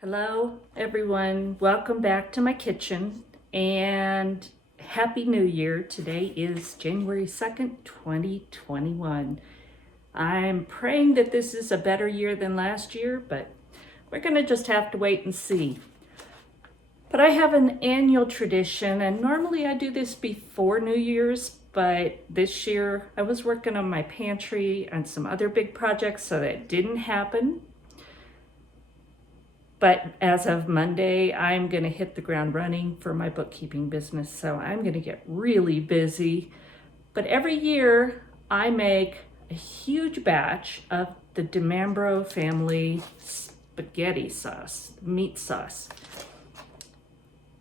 Hello everyone, welcome back to my kitchen and Happy New Year. Today is January 2nd, 2021. I'm praying that this is a better year than last year, but we're gonna just have to wait and see. But I have an annual tradition, and normally I do this before New Year's, but this year I was working on my pantry and some other big projects, so that didn't happen. But as of Monday, I'm going to hit the ground running for my bookkeeping business. So I'm going to get really busy. But every year I make a huge batch of the DiMambro family spaghetti sauce, meat sauce.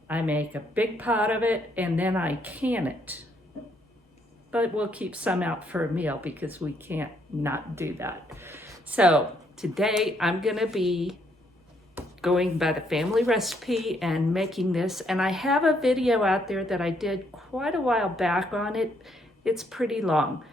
I make a big pot of it and then I can it. But we'll keep some out for a meal because we can't not do that. So today I'm going to be going by the family recipe and making this, and I have a video out there that I did quite a while back on it. It's pretty long.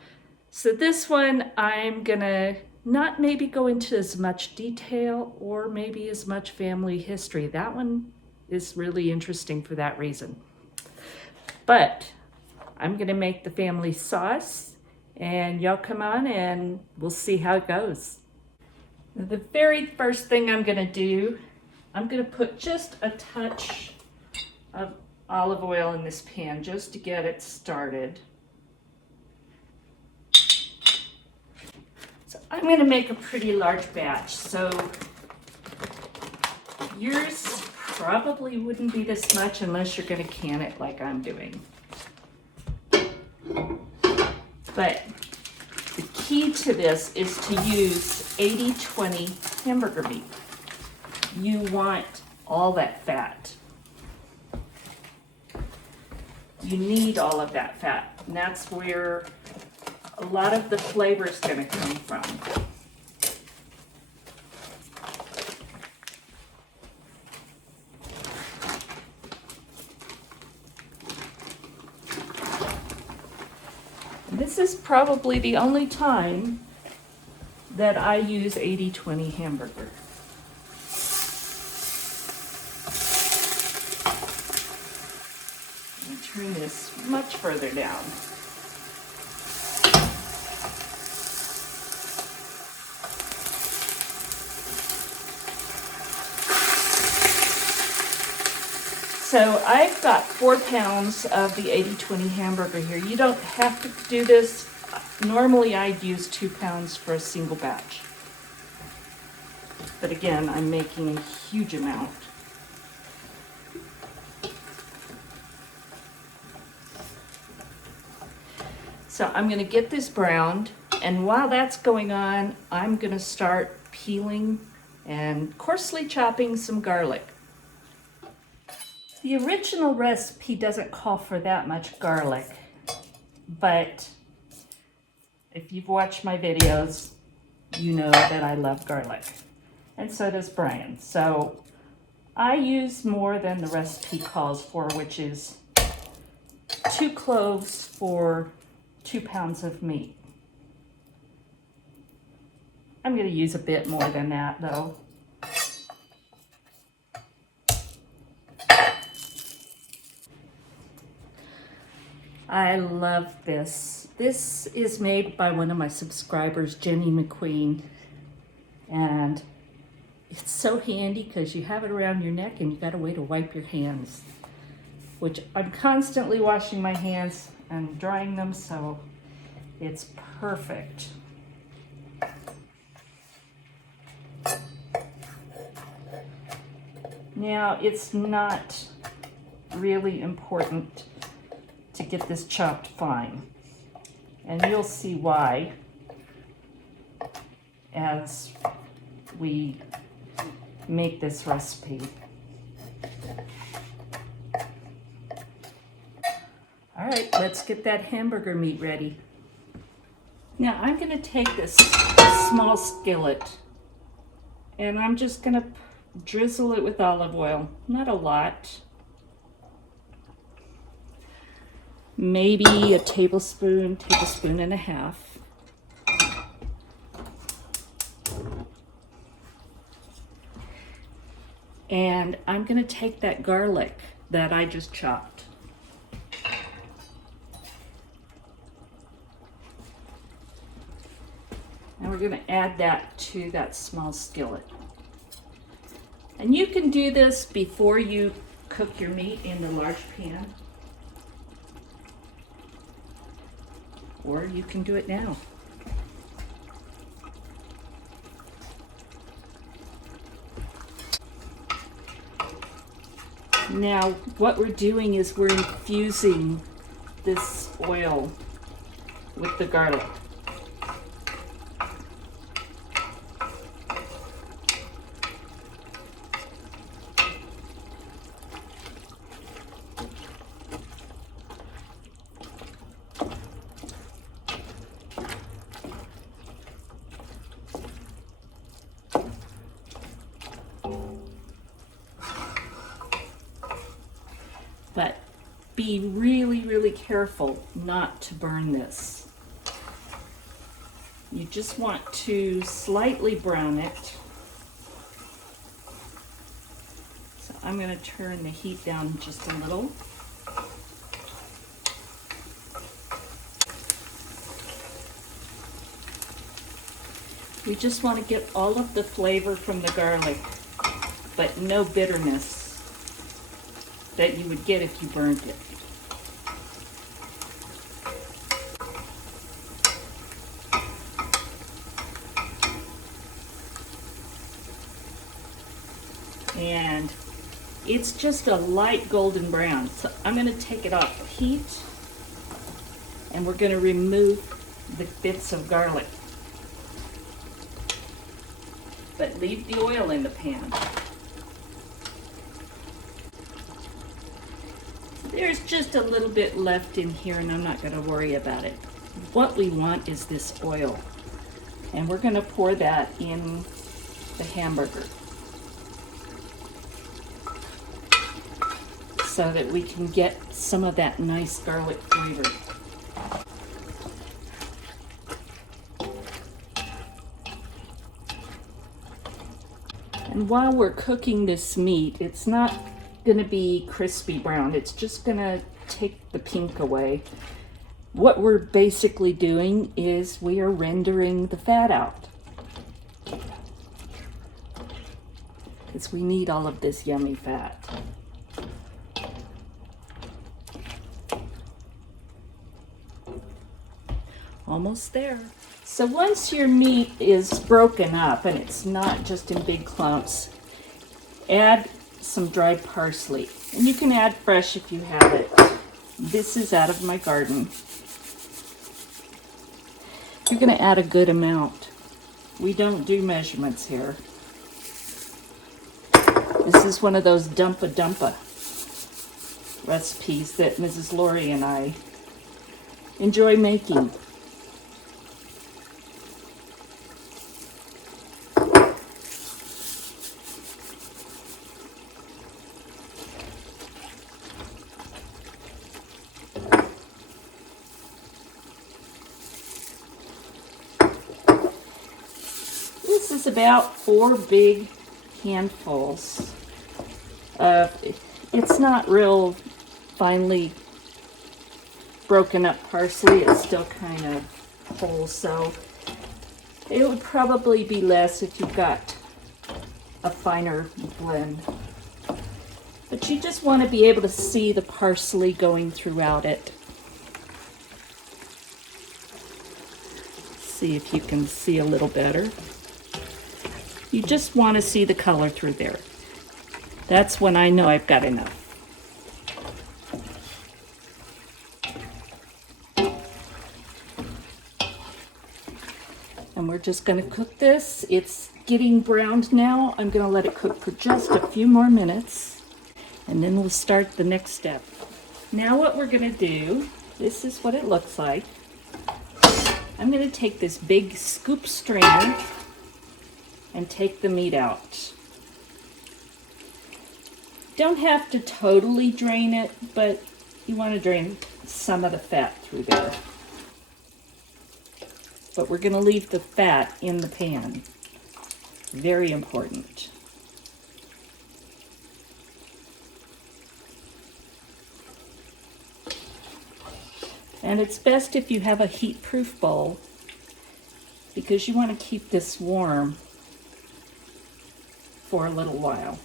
So this one I'm gonna not maybe go into as much detail or maybe as much family history. That one is really interesting for that reason. But I'm gonna make the family sauce and y'all come on and we'll see how it goes. The very first thing I'm gonna do, I'm going to put just a touch of olive oil in this pan just to get it started. So I'm going to make a pretty large batch. So yours probably wouldn't be this much unless you're going to can it like I'm doing. But the key to this is to use 80-20 hamburger meat. You want all that fat. You need all of that fat, and that's where a lot of the flavor is going to come from. And this is probably the only time that I use 80-20 hamburger. Turn this much further down. So I've got 4 pounds of the 80-20 hamburger here. You don't have to do this. Normally I'd use 2 pounds for a single batch. But again, I'm making a huge amount. So I'm going to get this browned, and while that's going on, I'm going to start peeling and coarsely chopping some garlic. The original recipe doesn't call for that much garlic, but if you've watched my videos, you know that I love garlic, and so does Brian. So I use more than the recipe calls for, which is 2 cloves for 2 pounds of meat. I'm going to use a bit more than that though. I love this. This is made by one of my subscribers, Jenny McQueen, and it's so handy because you have it around your neck and you got a way to wipe your hands, which I'm constantly washing my hands and drying them, so it's perfect. Now, it's not really important to get this chopped fine, and you'll see why as we make this recipe. All right, let's get that hamburger meat ready. Now I'm going to take this small skillet and I'm just going to drizzle it with olive oil. Not a lot. Maybe a tablespoon, tablespoon and a half. And I'm going to take that garlic that I just chopped. And we're going to add that to that small skillet. And you can do this before you cook your meat in the large pan, or you can do it now. Now, what we're doing is we're infusing this oil with the garlic. But be really, really careful not to burn this. You just want to slightly brown it. So I'm going to turn the heat down just a little. We just want to get all of the flavor from the garlic, but no bitterness that you would get if you burned it. And it's just a light golden brown. So I'm going to take it off the heat, and we're going to remove the bits of garlic. But leave the oil in the pan. There's just a little bit left in here, and I'm not going to worry about it. What we want is this oil, and we're going to pour that in the hamburger so that we can get some of that nice garlic flavor. And while we're cooking this meat, it's not going to be crispy brown. It's just going to take the pink away. What we're basically doing is we are rendering the fat out, because we need all of this yummy fat. Almost there. So once your meat is broken up and it's not just in big clumps, add some dried parsley. And you can add fresh if you have it. This is out of my garden. You're going to add a good amount. We don't do measurements here. This is one of those dumpa recipes that Mrs. Lori and I enjoy making. This is about 4 big handfuls of, it's not real finely broken up parsley, it's still kind of whole, so it would probably be less if you got a finer blend. But you just want to be able to see the parsley going throughout it. See if you can see a little better. You just want to see the color through there. That's when I know I've got enough. And we're just going to cook this. It's getting browned now. I'm going to let it cook for just a few more minutes, and then we'll start the next step. Now what we're going to do, this is what it looks like. I'm going to take this big scoop strainer and take the meat out. Don't have to totally drain it, but you want to drain some of the fat through there. But we're going to leave the fat in the pan. Very important. And it's best if you have a heat-proof bowl because you want to keep this warm for a little while.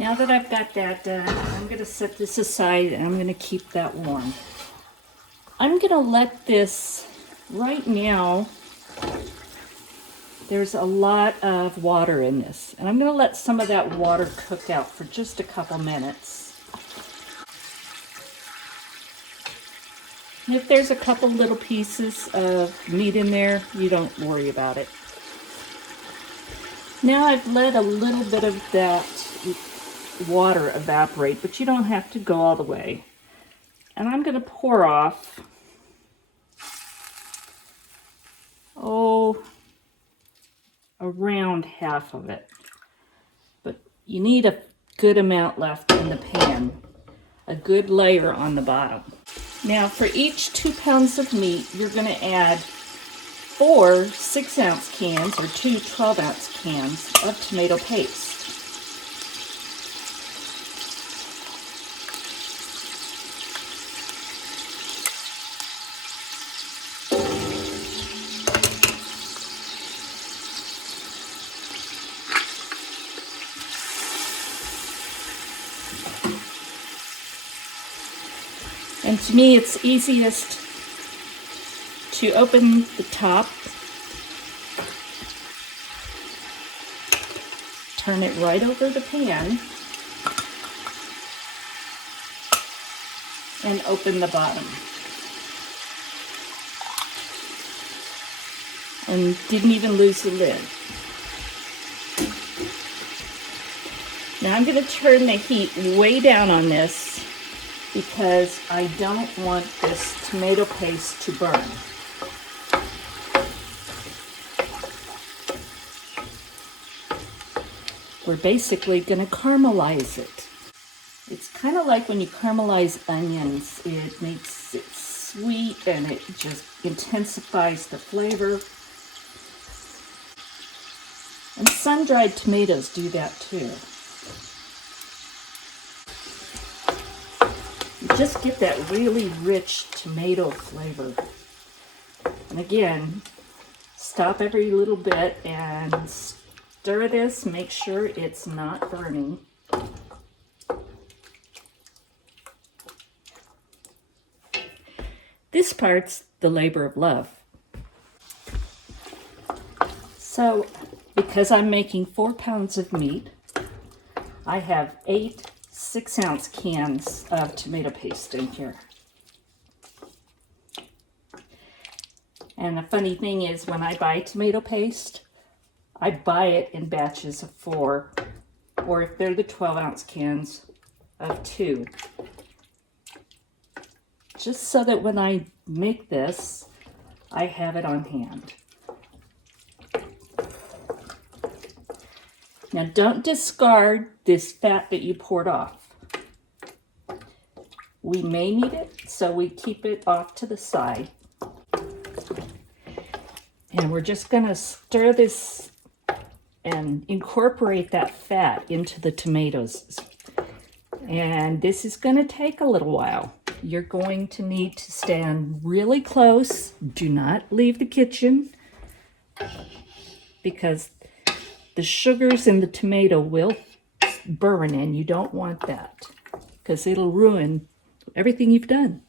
Now that I've got that done, I'm going to set this aside and I'm going to keep that warm. I'm going to let this, right now, there's a lot of water in this. And I'm going to let some of that water cook out for just a couple minutes. And if there's a couple little pieces of meat in there, you don't worry about it. Now I've let a little bit of that water evaporate, but you don't have to go all the way. And I'm going to pour off, around half of it. But you need a good amount left in the pan, a good layer on the bottom. Now for each 2 pounds of meat, you're going to add 4 6-ounce cans or 2 12-ounce cans of tomato paste. And to me, it's easiest to open the top, turn it right over the pan, and open the bottom. And didn't even lose the lid. Now I'm going to turn the heat way down on this because I don't want this tomato paste to burn. We're basically going to caramelize it. It's kind of like when you caramelize onions. It makes it sweet and it just intensifies the flavor. And sun-dried tomatoes do that too. You just get that really rich tomato flavor. And again, stop every little bit and stir this, make sure it's not burning. This part's the labor of love. So, because I'm making 4 pounds of meat, I have 8 6-ounce cans of tomato paste in here. And the funny thing is, when I buy tomato paste, I buy it in batches of 4, or if they're the 12-ounce cans, of 2. Just so that when I make this, I have it on hand. Now don't discard this fat that you poured off. We may need it, so we keep it off to the side. And we're just going to stir this and incorporate that fat into the tomatoes. And this is going to take a little while. You're going to need to stand really close. Do not leave the kitchen because the sugars in the tomato will burn and you don't want that because it'll ruin everything you've done.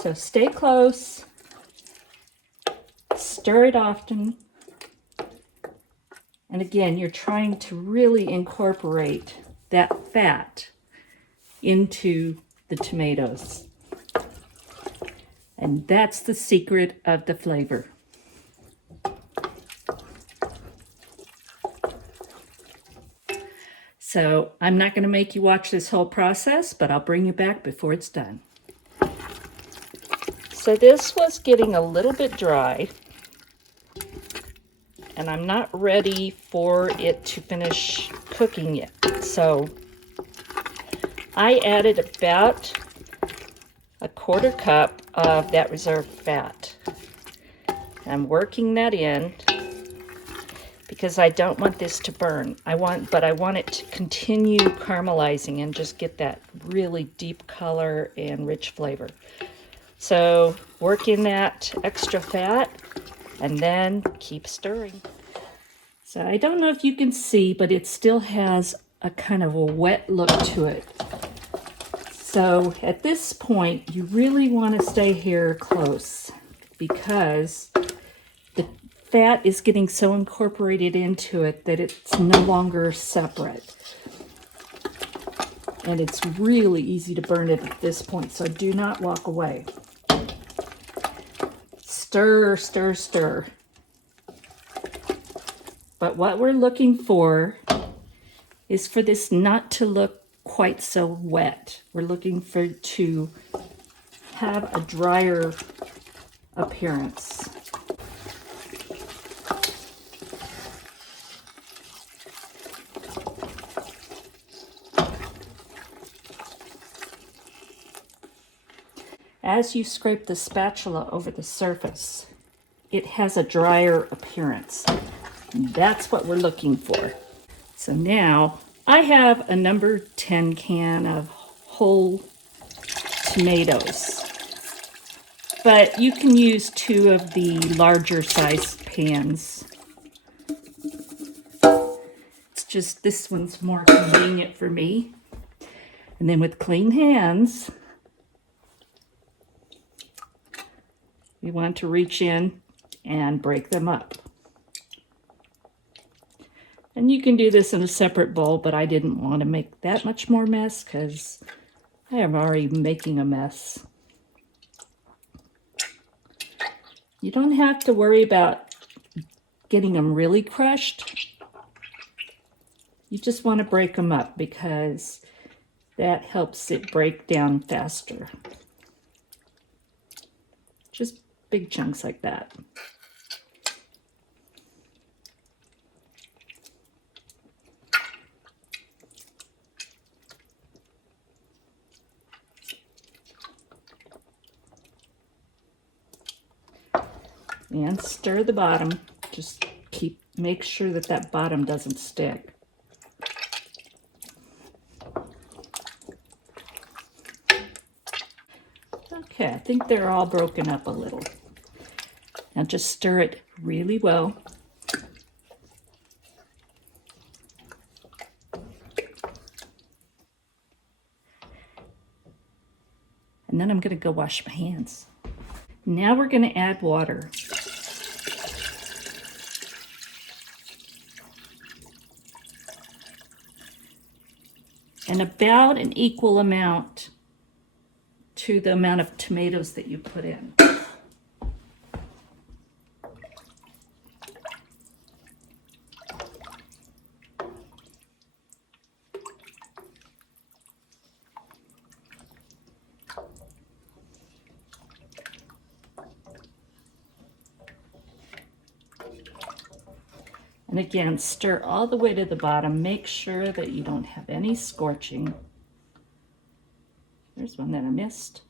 So stay close, stir it often, and again, you're trying to really incorporate that fat into the tomatoes. And that's the secret of the flavor. So I'm not going to make you watch this whole process, but I'll bring you back before it's done. So this was getting a little bit dry, and I'm not ready for it to finish cooking yet. So I added about a 1/4 cup of that reserved fat. I'm working that in because I don't want this to burn. But I want it to continue caramelizing and just get that really deep color and rich flavor. So work in that extra fat and then keep stirring. So I don't know if you can see, but it still has a kind of a wet look to it. So at this point, you really want to stay here close because the fat is getting so incorporated into it that it's no longer separate. And it's really easy to burn it at this point, so do not walk away. Stir, stir, stir. But what we're looking for is for this not to look quite so wet. We're looking for it to have a drier appearance. As you scrape the spatula over the surface, it has a drier appearance. That's what we're looking for. So now I have a number 10 can of whole tomatoes, but you can use 2 of the larger size pans. It's just this one's more convenient for me. And then with clean hands, we want to reach in and break them up. And you can do this in a separate bowl, but I didn't want to make that much more mess because I am already making a mess. You don't have to worry about getting them really crushed. You just want to break them up because that helps it break down faster. Just big chunks like that. And stir the bottom. Just make sure that that bottom doesn't stick. Okay, I think they're all broken up a little. Now just stir it really well. And then I'm going to go wash my hands. Now we're going to add water. And about an equal amount to the amount of tomatoes that you put in. And again, stir all the way to the bottom. Make sure that you don't have any scorching. There's one that I missed.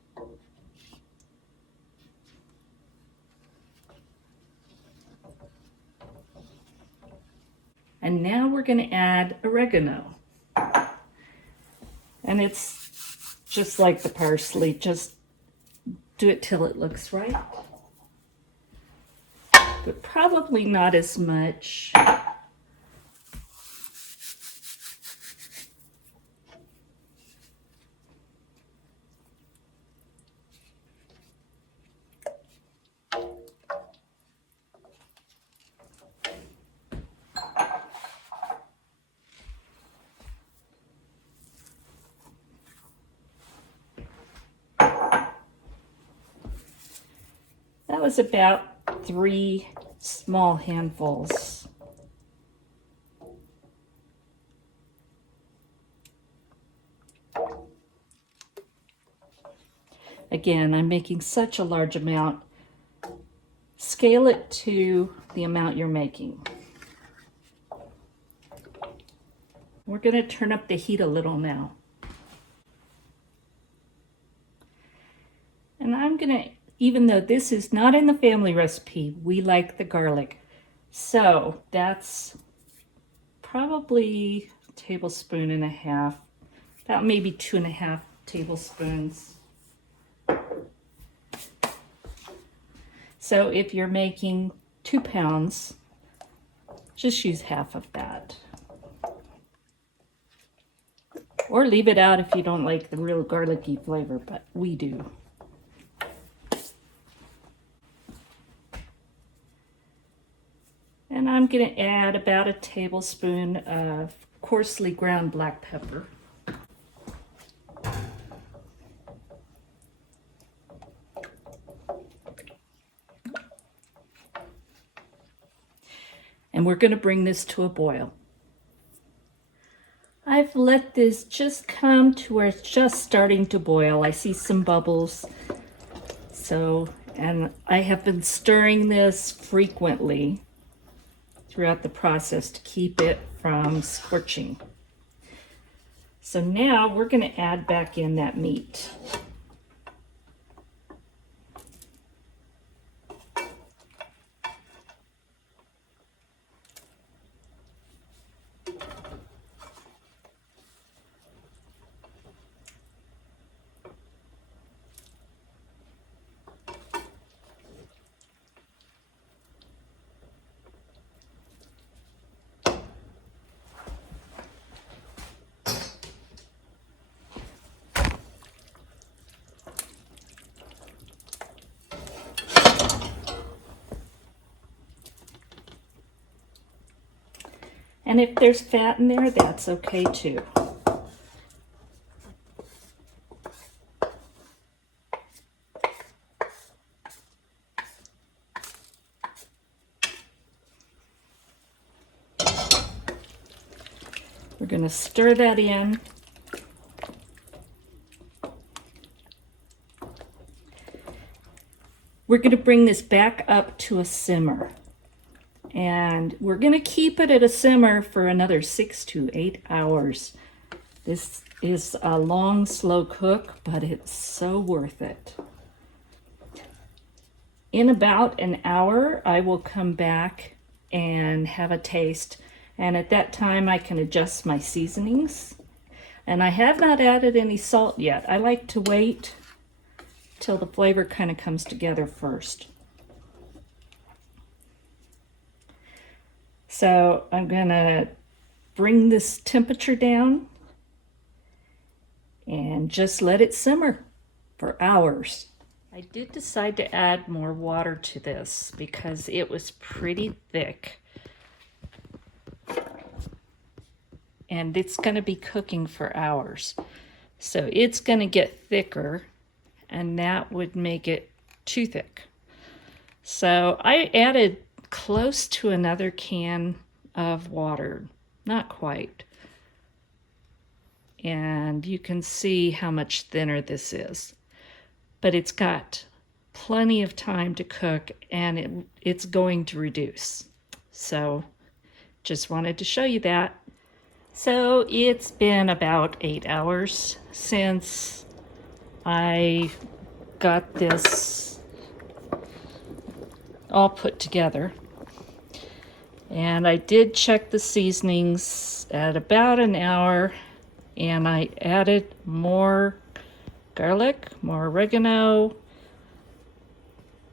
And now we're going to add oregano. And it's just like the parsley, just do it till it looks right. But probably not as much. That was about 3 small handfuls. Again, I'm making such a large amount. Scale it to the amount you're making. We're going to turn up the heat a little now. And I'm going to, even though this is not in the family recipe, we like the garlic. So that's probably a tablespoon and a half, about maybe 2.5 tablespoons. So if you're making 2 pounds, just use half of that. Or leave it out if you don't like the real garlicky flavor, but we do. And I'm going to add about a tablespoon of coarsely ground black pepper. And we're going to bring this to a boil. I've let this just come to where it's just starting to boil. I see some bubbles. And I have been stirring this frequently throughout the process to keep it from scorching. So now we're going to add back in that meat. And if there's fat in there, that's okay too. We're going to stir that in. We're going to bring this back up to a simmer. And we're going to keep it at a simmer for another 6 to 8 hours. This is a long, slow cook, but it's so worth it. In about an hour, I will come back and have a taste. And at that time, I can adjust my seasonings. And I have not added any salt yet. I like to wait till the flavor kind of comes together first. So I'm going to bring this temperature down and just let it simmer for hours. I did decide to add more water to this because it was pretty thick. And it's going to be cooking for hours. So it's going to get thicker, and that would make it too thick. So I added close to another can of water, not quite. And you can see how much thinner this is. But it's got plenty of time to cook, and it's going to reduce. So just wanted to show you that. So it's been about 8 hours since I got this all put together. And I did check the seasonings at about an hour, and I added more garlic, more oregano.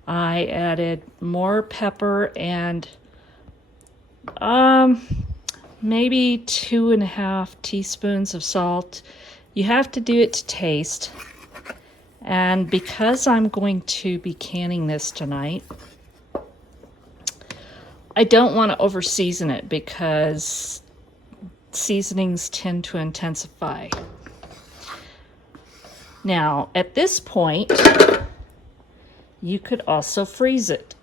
I added more pepper and maybe 2.5 teaspoons of salt. You have to do it to taste. And because I'm going to be canning this tonight, I don't want to over season it because seasonings tend to intensify. Now, at this point, you could also freeze it.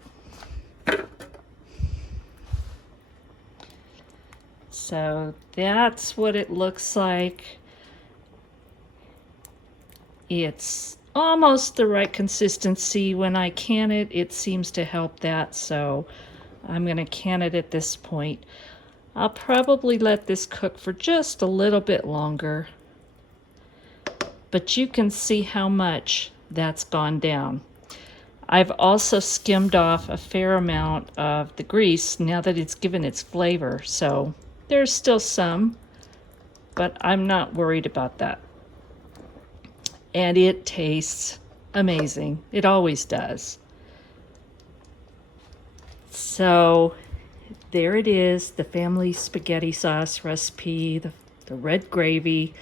So that's what it looks like. It's almost the right consistency. When I can it, it seems to help that, so I'm going to can it at this point. I'll probably let this cook for just a little bit longer, but you can see how much that's gone down. I've also skimmed off a fair amount of the grease now that it's given its flavor, so there's still some, but I'm not worried about that. And it tastes amazing. It always does. So there it is, the family spaghetti sauce recipe, the red gravy.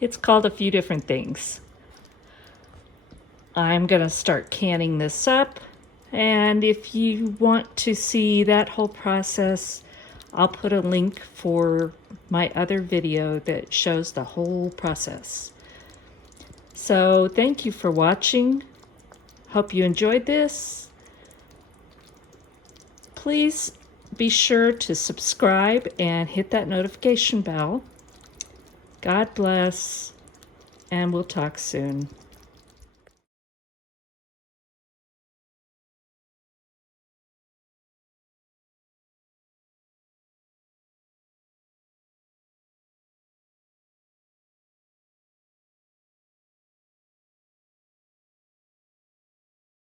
It's called a few different things. I'm gonna start canning this up, and if you want to see that whole process, I'll put a link for my other video that shows the whole process. So thank you for watching. Hope you enjoyed this. Please be sure to subscribe and hit that notification bell. God bless, and we'll talk soon.